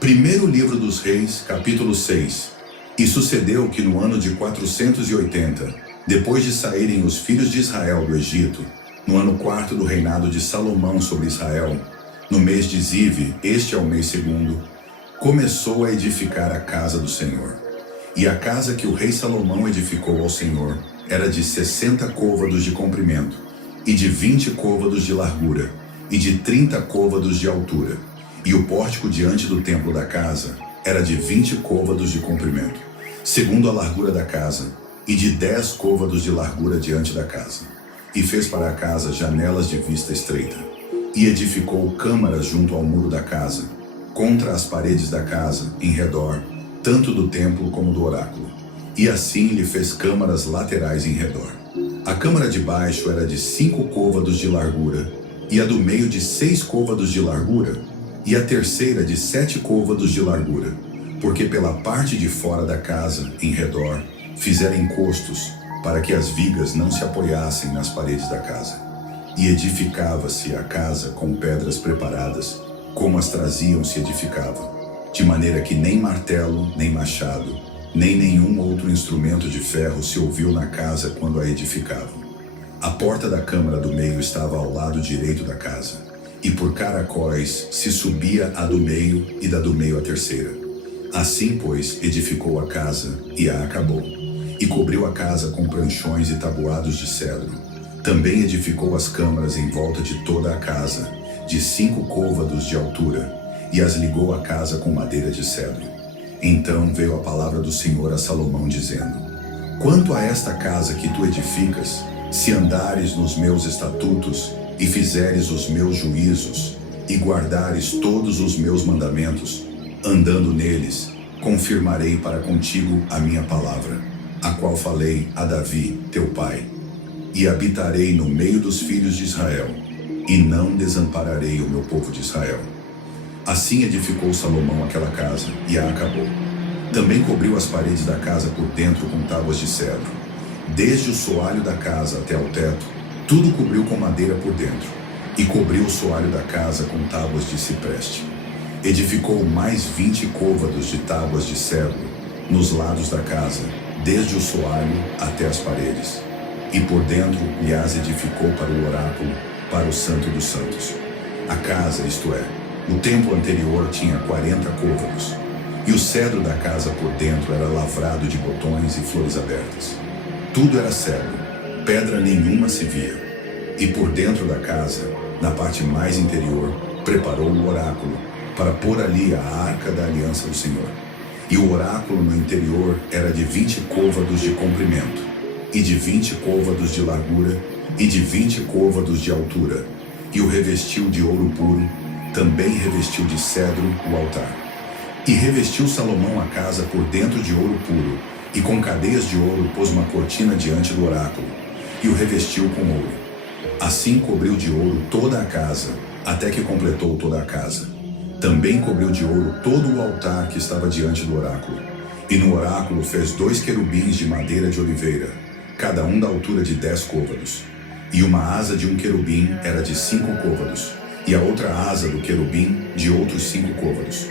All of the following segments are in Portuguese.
Primeiro livro dos Reis, capítulo 6. E sucedeu que no ano de 480, depois de saírem os filhos de Israel do Egito, no ano quarto do reinado de Salomão sobre Israel, no mês de Zive, este é o mês segundo, começou a edificar a casa do Senhor. E a casa que o rei Salomão edificou ao Senhor era de 60 côvados de comprimento, e de 20 côvados de largura, e de 30 côvados de altura. E o pórtico diante do templo da casa era de 20 côvados de comprimento, segundo a largura da casa, e de 10 côvados de largura diante da casa. E fez para a casa janelas de vista estreita. E edificou câmaras junto ao muro da casa, contra as paredes da casa, em redor, tanto do templo como do oráculo. E assim lhe fez câmaras laterais em redor. A câmara de baixo era de 5 côvados de largura, e a do meio de 6 côvados de largura, e a terceira de 7 côvados de largura, porque pela parte de fora da casa, em redor, fizeram encostos, para que as vigas não se apoiassem nas paredes da casa. E edificava-se a casa com pedras preparadas, como as traziam se edificava, de maneira que nem martelo, nem machado, nem nenhum outro instrumento de ferro se ouviu na casa quando a edificavam. A porta da câmara do meio estava ao lado direito da casa, e por caracóis se subia a do meio e da do meio a terceira. Assim, pois, edificou a casa e a acabou, e cobriu a casa com pranchões e tabuados de cedro. Também edificou as câmaras em volta de toda a casa, de 5 côvados de altura, e as ligou à casa com madeira de cedro. Então veio a palavra do Senhor a Salomão, dizendo: Quanto a esta casa que tu edificas, se andares nos meus estatutos, e fizeres os meus juízos, e guardares todos os meus mandamentos, andando neles, confirmarei para contigo a minha palavra, a qual falei a Davi, teu pai. E habitarei no meio dos filhos de Israel, e não desampararei o meu povo de Israel. Assim edificou Salomão aquela casa, e a acabou. Também cobriu as paredes da casa por dentro com tábuas de cedro. Desde o soalho da casa até ao teto, tudo cobriu com madeira por dentro, e cobriu o soalho da casa com tábuas de cipreste. Edificou mais 20 côvados de tábuas de cedro nos lados da casa, desde o soalho até as paredes. E por dentro lhe as edificou para o oráculo, para o Santo dos Santos. A casa, isto é, o templo anterior, tinha 40 côvados, e o cedro da casa por dentro era lavrado de botões e flores abertas. Tudo era cedro, pedra nenhuma se via. E por dentro da casa, na parte mais interior, preparou o oráculo, para pôr ali a arca da aliança do Senhor. E o oráculo no interior era de 20 côvados de comprimento, e de 20 côvados de largura, e de 20 côvados de altura. E o revestiu de ouro puro, também revestiu de cedro o altar. E revestiu Salomão a casa por dentro de ouro puro, e com cadeias de ouro pôs uma cortina diante do oráculo, e o revestiu com ouro. Assim cobriu de ouro toda a casa, até que completou toda a casa. Também cobriu de ouro todo o altar que estava diante do oráculo. E no oráculo fez 2 querubins de madeira de oliveira, cada um da altura de 10 côvados. E uma asa de um querubim era de 5 côvados, e a outra asa do querubim de outros 5 côvados.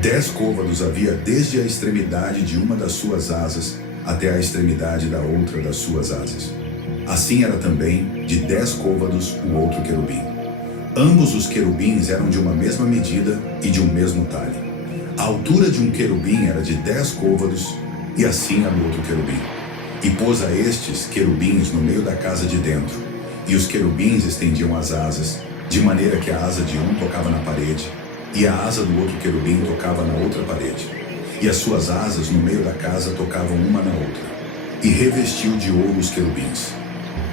10 côvados havia desde a extremidade de uma das suas asas até a extremidade da outra das suas asas. Assim era também de 10 côvados o outro querubim. Ambos os querubins eram de uma mesma medida e de um mesmo talhe. A altura de um querubim era de 10 côvados, e assim a do outro querubim. E pôs a estes querubins no meio da casa de dentro, e os querubins estendiam as asas, de maneira que a asa de um tocava na parede, e a asa do outro querubim tocava na outra parede. E as suas asas no meio da casa tocavam uma na outra. E revestiu de ouro os querubins.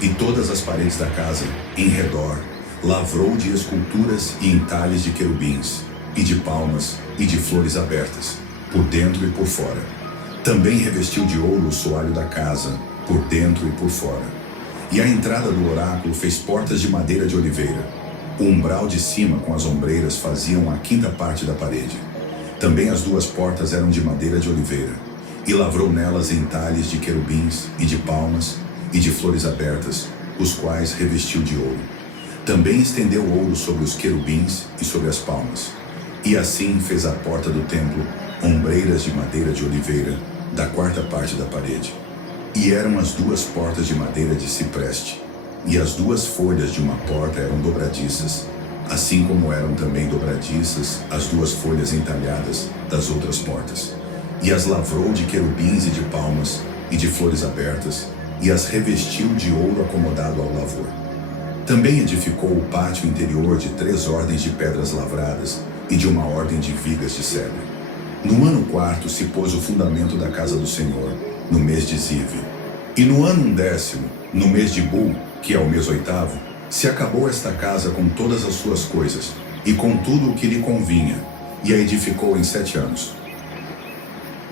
E todas as paredes da casa, em redor, lavrou de esculturas e entalhes de querubins, e de palmas, e de flores abertas, por dentro e por fora. Também revestiu de ouro o soalho da casa, por dentro e por fora. E a entrada do oráculo fez portas de madeira de oliveira. O umbral de cima com as ombreiras faziam a 5ª parte da parede. Também as 2 portas eram de madeira de oliveira, e lavrou nelas entalhes de querubins, e de palmas, e de flores abertas, os quais revestiu de ouro. Também estendeu ouro sobre os querubins e sobre as palmas. E assim fez a porta do templo, ombreiras de madeira de oliveira, da quarta parte da parede. E eram as duas portas de madeira de cipreste, e as duas folhas de uma porta eram dobradiças, assim como eram também dobradiças as duas folhas entalhadas das outras portas. E as lavrou de querubins e de palmas, e de flores abertas, e as revestiu de ouro acomodado ao lavor. Também edificou o pátio interior de 3 ordens de pedras lavradas, e de uma ordem de vigas de cedro. No ano 4 se pôs o fundamento da casa do Senhor, no mês de Zive. E no ano 10º, no mês de Bul, que é o mês 8º, se acabou esta casa com todas as suas coisas, e com tudo o que lhe convinha, e a edificou em 7 anos.